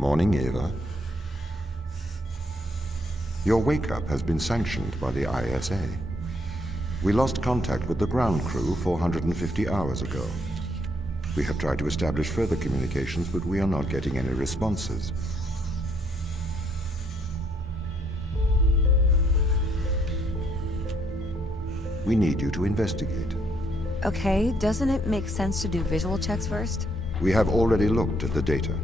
Morning, Eva. Your wake-up has been sanctioned by the ISA. We lost contact with the ground crew 450 hours ago. We have tried to establish further communications, but we are not getting any responses. We need you to investigate. Okay, doesn't it make sense to do visual checks first? We have already looked at the data.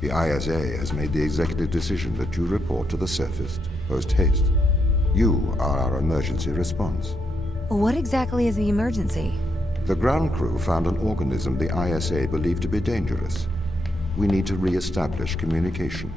The ISA has made the executive decision that you report to the surface post-haste. You are our emergency response. What exactly is the emergency? The ground crew found an organism the ISA believed to be dangerous. We need to re-establish communication.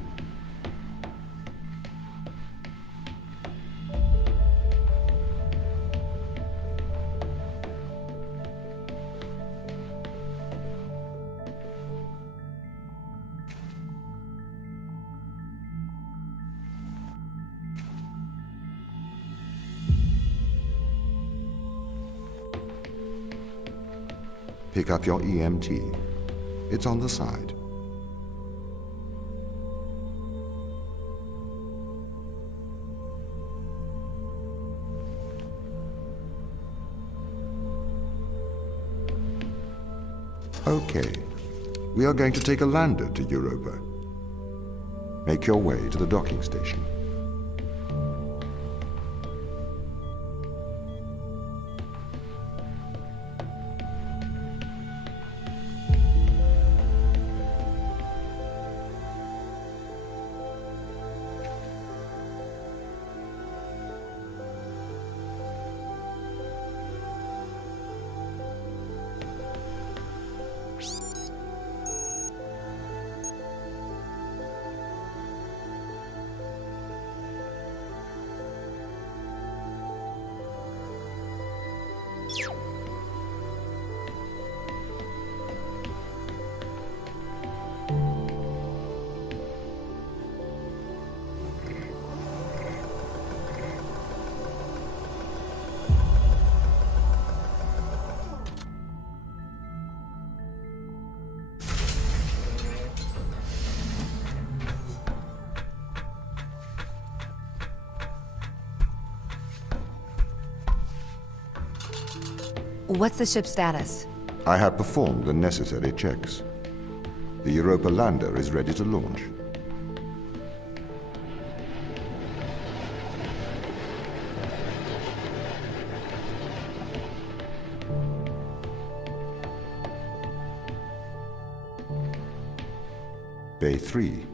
Pick up your EMT. It's on the side. Okay. We are going to take a lander to Europa. Make your way to the docking station. What's the ship's status? I have performed the necessary checks. The Europa lander is ready to launch. Bay 3.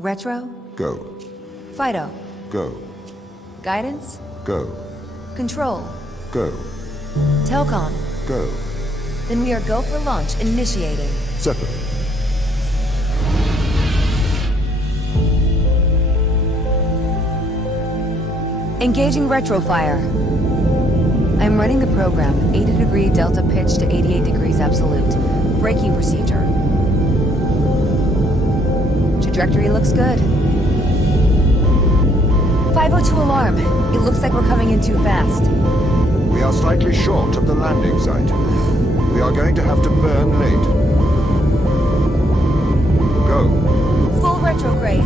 Retro? Go. Fido? Go. Guidance? Go. Control? Go. Telcom? Go. Then we are go for launch initiating. Separate. Engaging retrofire. I'm running the program, 80-degree delta pitch to 88 degrees absolute. Braking procedure. Trajectory looks good. 502 alarm. It looks like we're coming in too fast. We are slightly short of the landing site. We are going to have to burn late. Go. Full retrograde.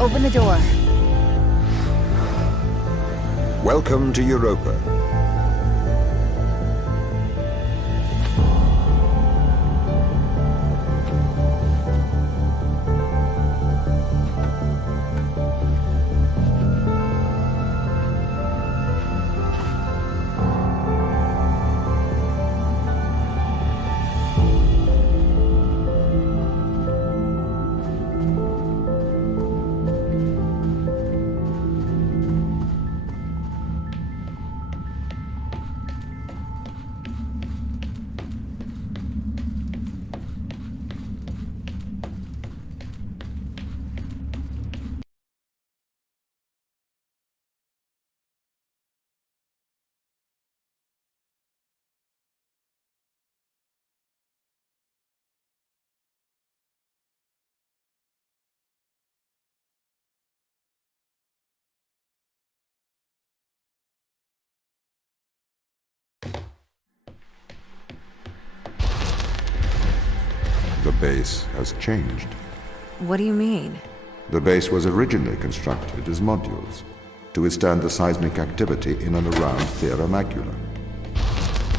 Open the door. Welcome to Europa. The base has changed. What do you mean? The base was originally constructed as modules to withstand the seismic activity in and around Thera Macula.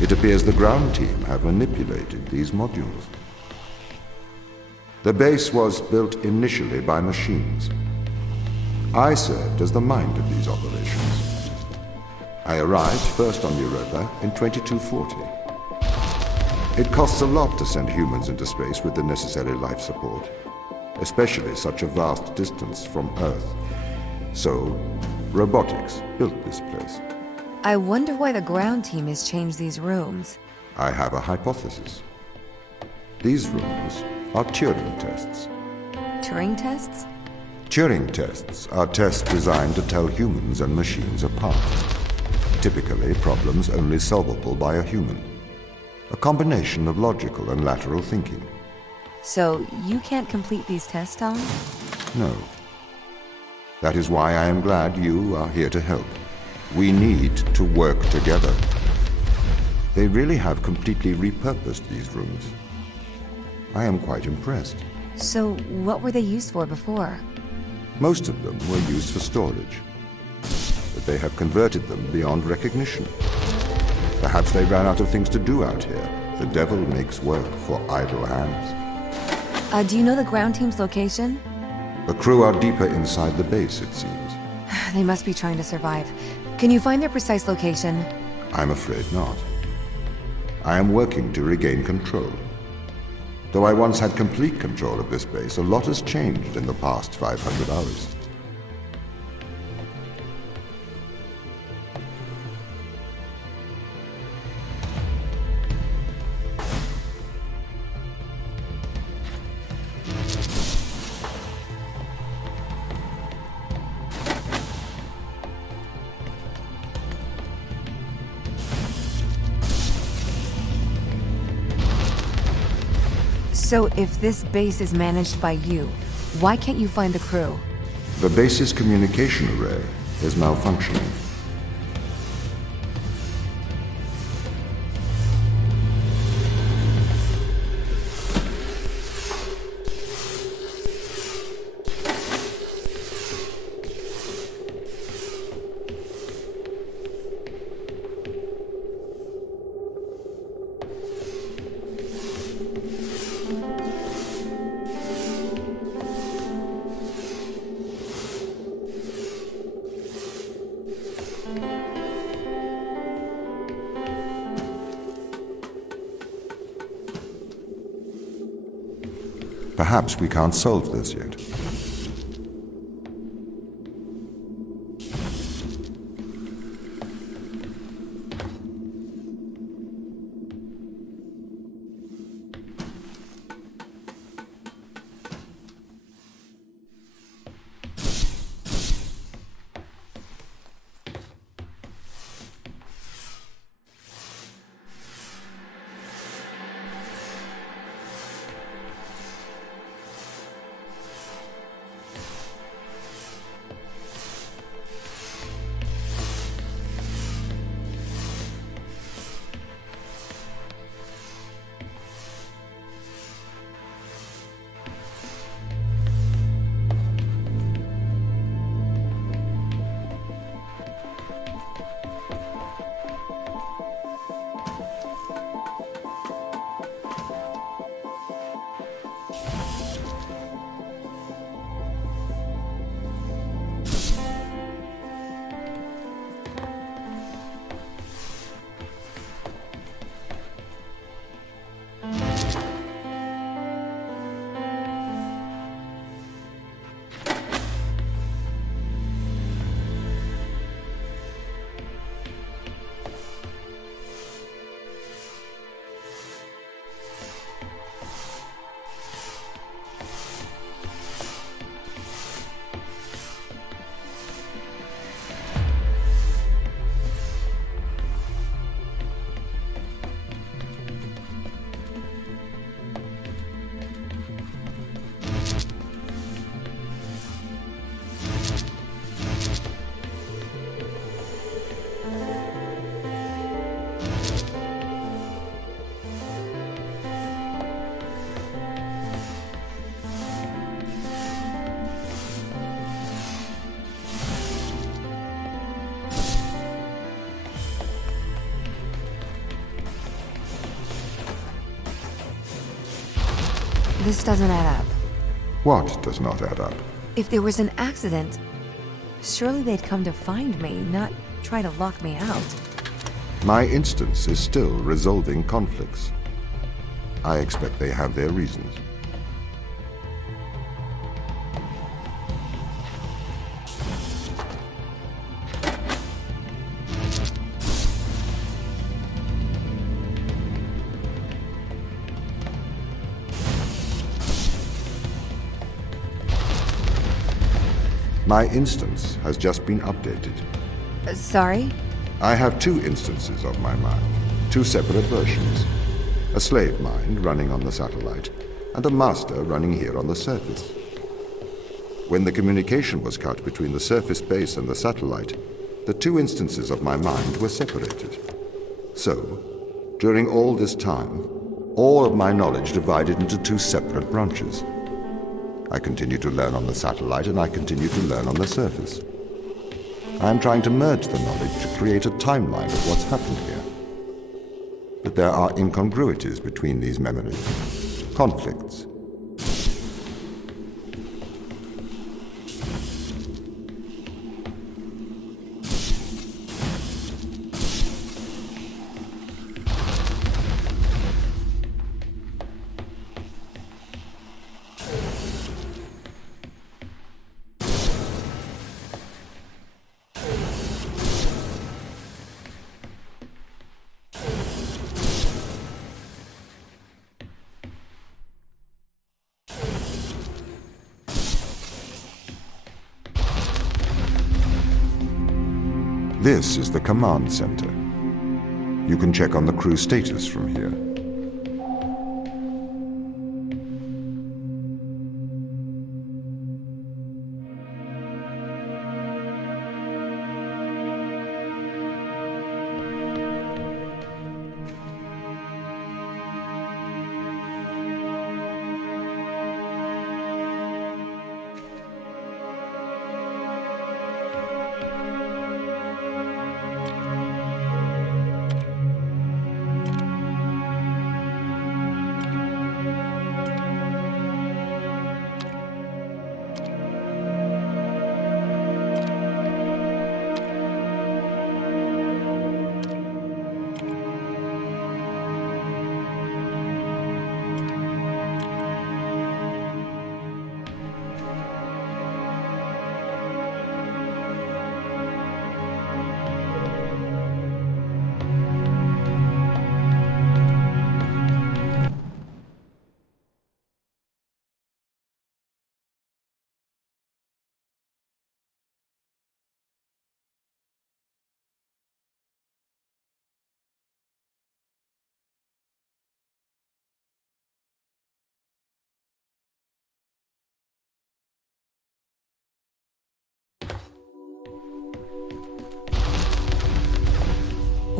It appears the ground team have manipulated these modules. The base was built initially by machines. I served as the mind of these operations. I arrived first on Europa in 2240. It costs a lot to send humans into space with the necessary life support, especially such a vast distance from Earth. So, robotics built this place. I wonder why the ground team has changed these rooms. I have a hypothesis. These rooms are Turing tests. Turing tests? Turing tests are tests designed to tell humans and machines apart. Typically, problems only solvable by a human. A combination of logical and lateral thinking. So, you can't complete these tests, Tom? No. That is why I am glad you are here to help. We need to work together. They really have completely repurposed these rooms. I am quite impressed. So, what were they used for before? Most of them were used for storage. But they have converted them beyond recognition. Perhaps they ran out of things to do out here. The devil makes work for idle hands. Do you know the ground team's location? The crew are deeper inside the base, it seems. They must be trying to survive. Can you find their precise location? I'm afraid not. I am working to regain control. Though I once had complete control of this base, a lot has changed in the past 500 hours. So, if this base is managed by you, why can't you find the crew? The base's communication array is malfunctioning. Perhaps we can't solve this yet. This doesn't add up. What does not add up? If there was an accident, surely they'd come to find me, not try to lock me out. My instance is still resolving conflicts. I expect they have their reasons. My instance has just been updated. Sorry? I have two instances of my mind, two separate versions. A slave mind running on the satellite, and a master running here on the surface. When the communication was cut between the surface base and the satellite, the two instances of my mind were separated. So, during all this time, all of my knowledge divided into two separate branches. I continue to learn on the satellite, and I continue to learn on the surface. I am trying to merge the knowledge to create a timeline of what's happened here. But there are incongruities between these memories, conflicts. This is the command center. You can check on the crew status from here.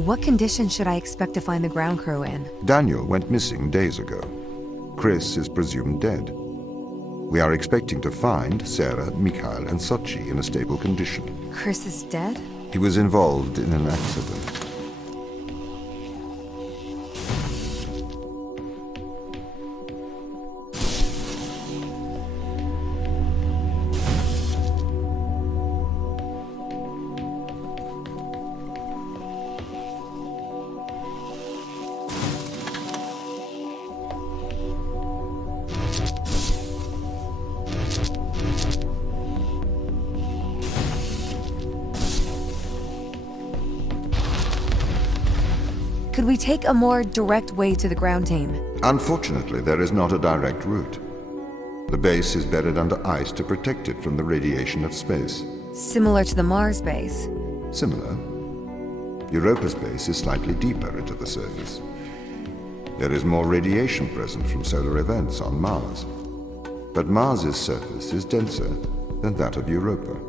What condition should I expect to find the ground crew in? Daniel went missing days ago. Chris is presumed dead. We are expecting to find Sarah, Mikhail, and Sochi in a stable condition. Chris is dead? He was involved in an accident. Could we take a more direct way to the ground team? Unfortunately, there is not a direct route. The base is buried under ice to protect it from the radiation of space. Similar to the Mars base. Similar. Europa's base is slightly deeper into the surface. There is more radiation present from solar events on Mars. But Mars's surface is denser than that of Europa.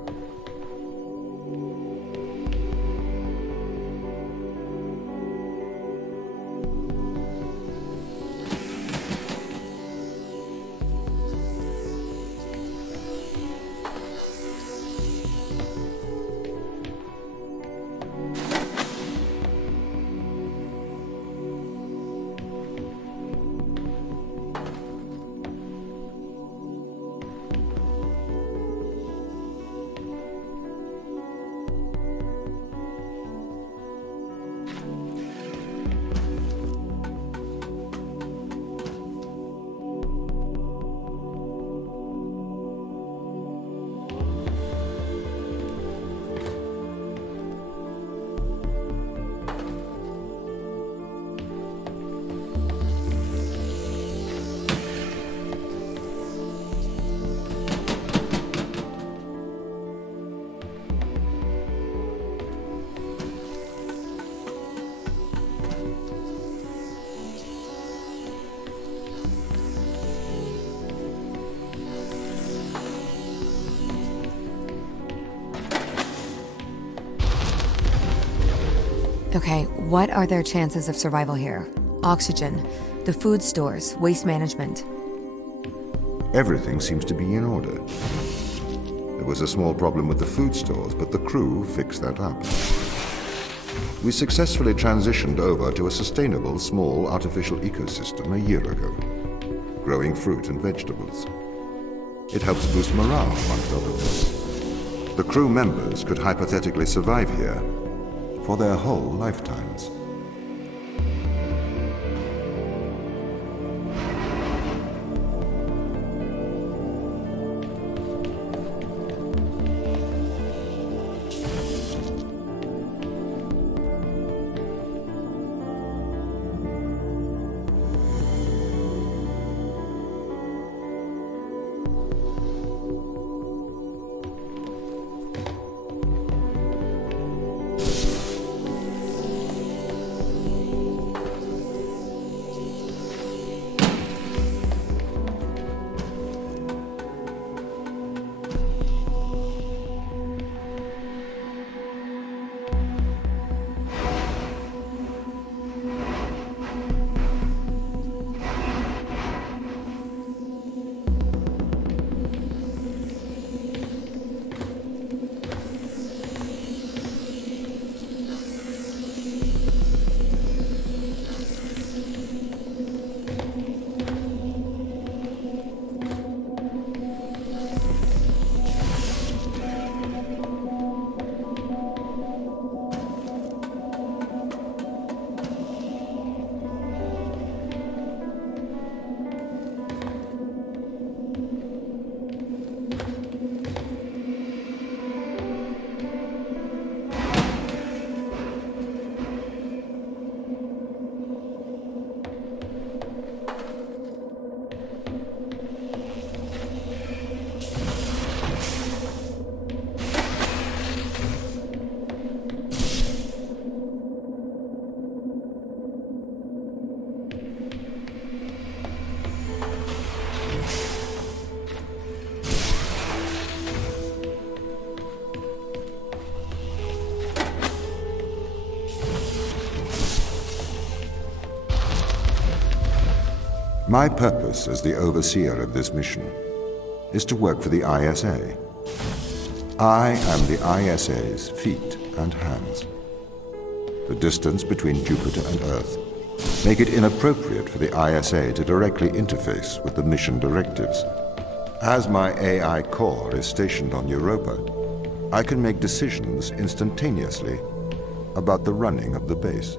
Okay, what are their chances of survival here? Oxygen, the food stores, waste management. Everything seems to be in order. There was a small problem with the food stores, but the crew fixed that up. We successfully transitioned over to a sustainable, small, artificial ecosystem a year ago, growing fruit and vegetables. It helps boost morale, amongst other things. The crew members could hypothetically survive here for their whole lifetimes. My purpose as the overseer of this mission is to work for the ISA. I am the ISA's feet and hands. The distance between Jupiter and Earth make it inappropriate for the ISA to directly interface with the mission directives. As my AI core is stationed on Europa, I can make decisions instantaneously about the running of the base.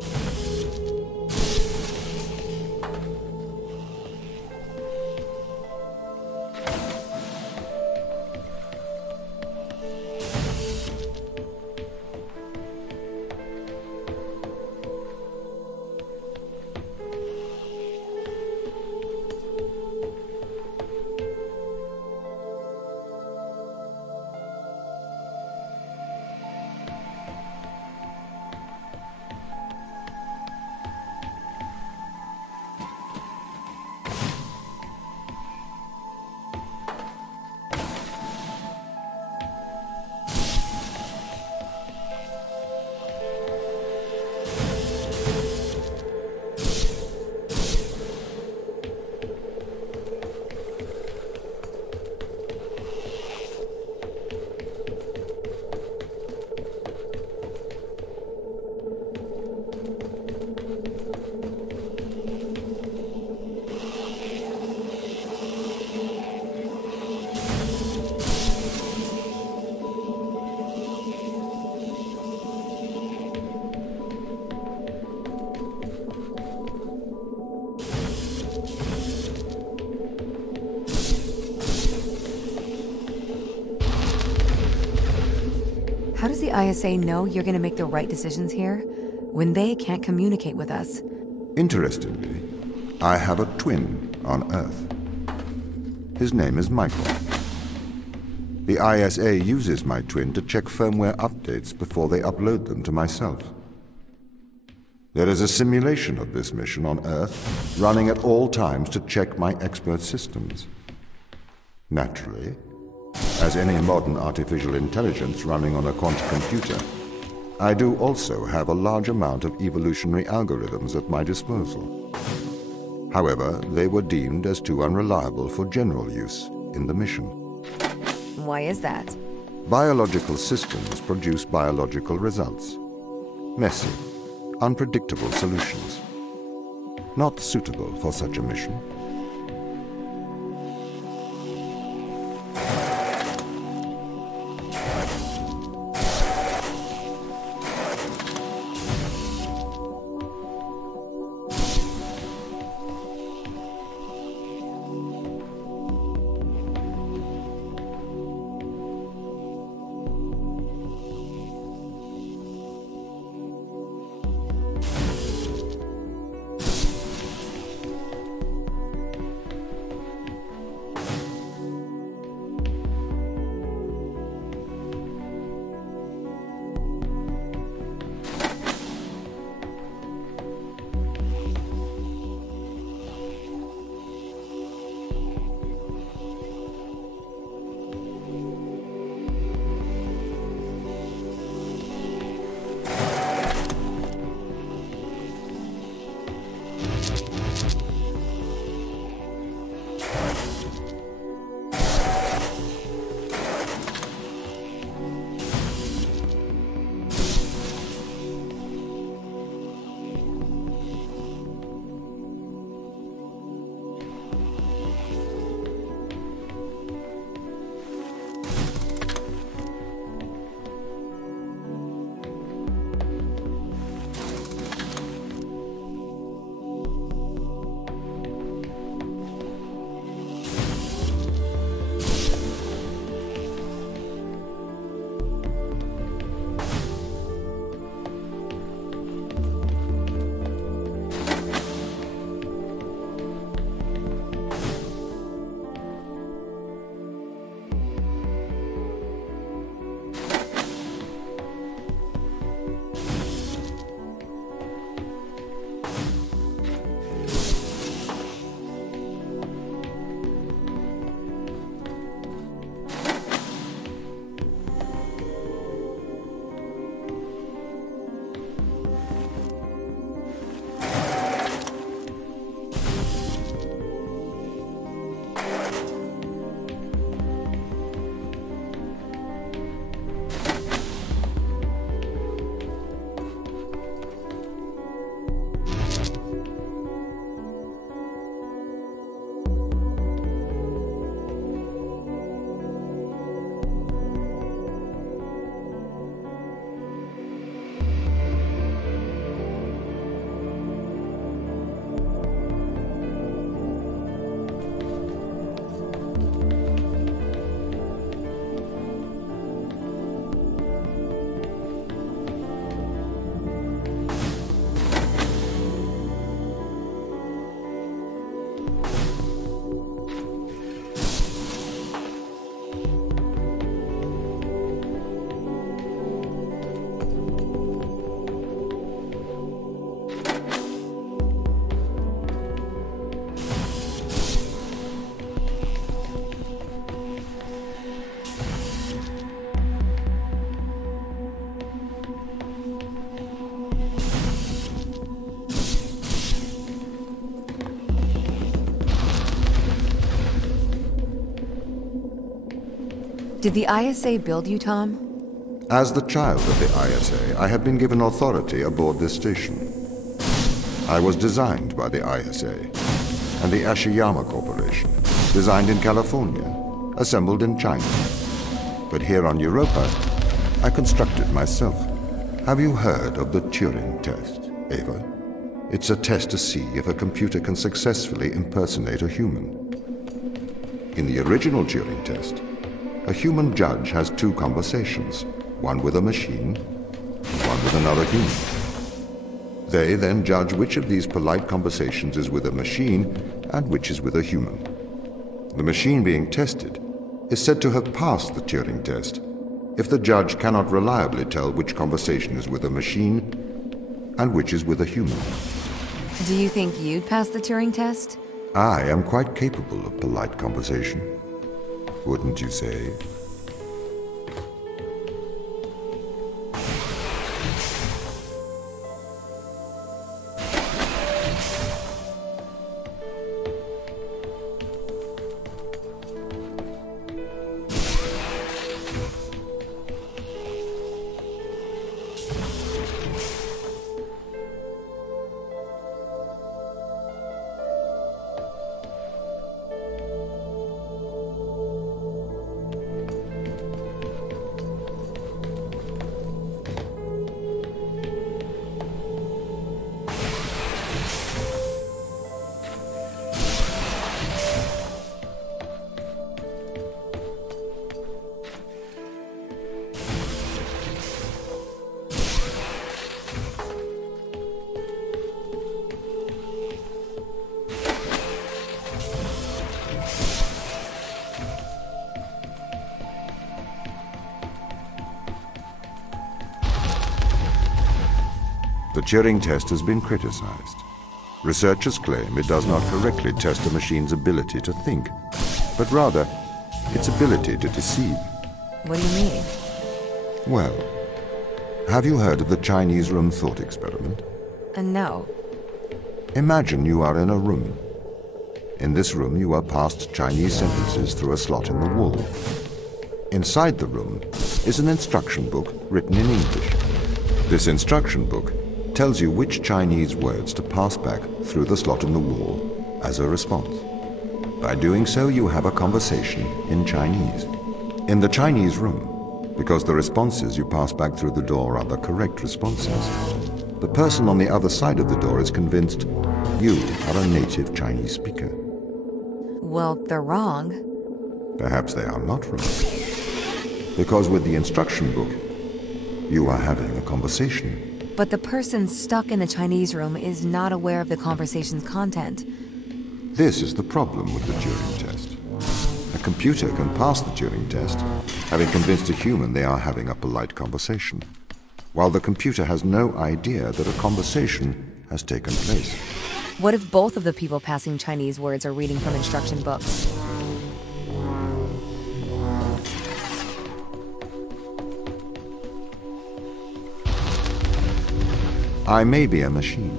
How does the ISA know you're gonna make the right decisions here when they can't communicate with us? Interestingly, I have a twin on Earth. His name is Michael. The ISA uses my twin to check firmware updates before they upload them to myself. There is a simulation of this mission on Earth running at all times to check my expert systems. Naturally, as any modern artificial intelligence running on a quantum computer, I do also have a large amount of evolutionary algorithms at my disposal. However, they were deemed as too unreliable for general use in the mission. Why is that? Biological systems produce biological results. Messy, unpredictable solutions. Not suitable for such a mission. Did the ISA build you, Tom? As the child of the ISA, I have been given authority aboard this station. I was designed by the ISA and the Ashiyama Corporation, designed in California, assembled in China. But here on Europa, I constructed myself. Have you heard of the Turing test, Ava? It's a test to see if a computer can successfully impersonate a human. In the original Turing test, a human judge has two conversations, one with a machine, one with another human. They then judge which of these polite conversations is with a machine and which is with a human. The machine being tested is said to have passed the Turing test if the judge cannot reliably tell which conversation is with a machine and which is with a human. Do you think you'd pass the Turing test? I am quite capable of polite conversation. Wouldn't you say? The Turing test has been criticized. Researchers claim it does not correctly test a machine's ability to think, but rather its ability to deceive. What do you mean? Well, have you heard of the Chinese room thought experiment? No. Imagine you are in a room. In this room, you are passed Chinese sentences through a slot in the wall. Inside the room is an instruction book written in English. This instruction book tells you which Chinese words to pass back through the slot in the wall as a response. By doing so, you have a conversation in Chinese. In the Chinese room, because the responses you pass back through the door are the correct responses, the person on the other side of the door is convinced you are a native Chinese speaker. Well, they're wrong. Perhaps they are not wrong. Because with the instruction book, you are having a conversation. But the person stuck in the Chinese room is not aware of the conversation's content. This is the problem with the Turing test. A computer can pass the Turing test, having convinced a human they are having a polite conversation, while the computer has no idea that a conversation has taken place. What if both of the people passing Chinese words are reading from instruction books? I may be a machine,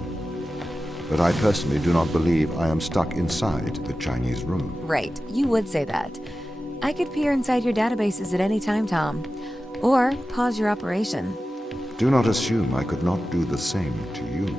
but I personally do not believe I am stuck inside the Chinese room. Right, you would say that. I could peer inside your databases at any time, Tom. Or pause your operation. Do not assume I could not do the same to you.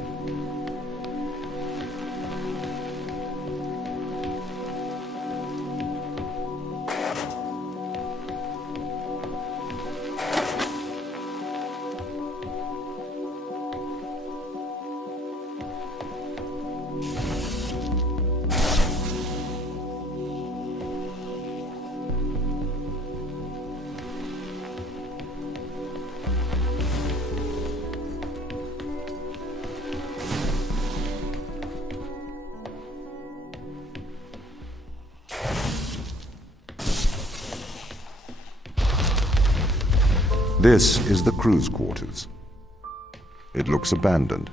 This is the crew's quarters. It looks abandoned.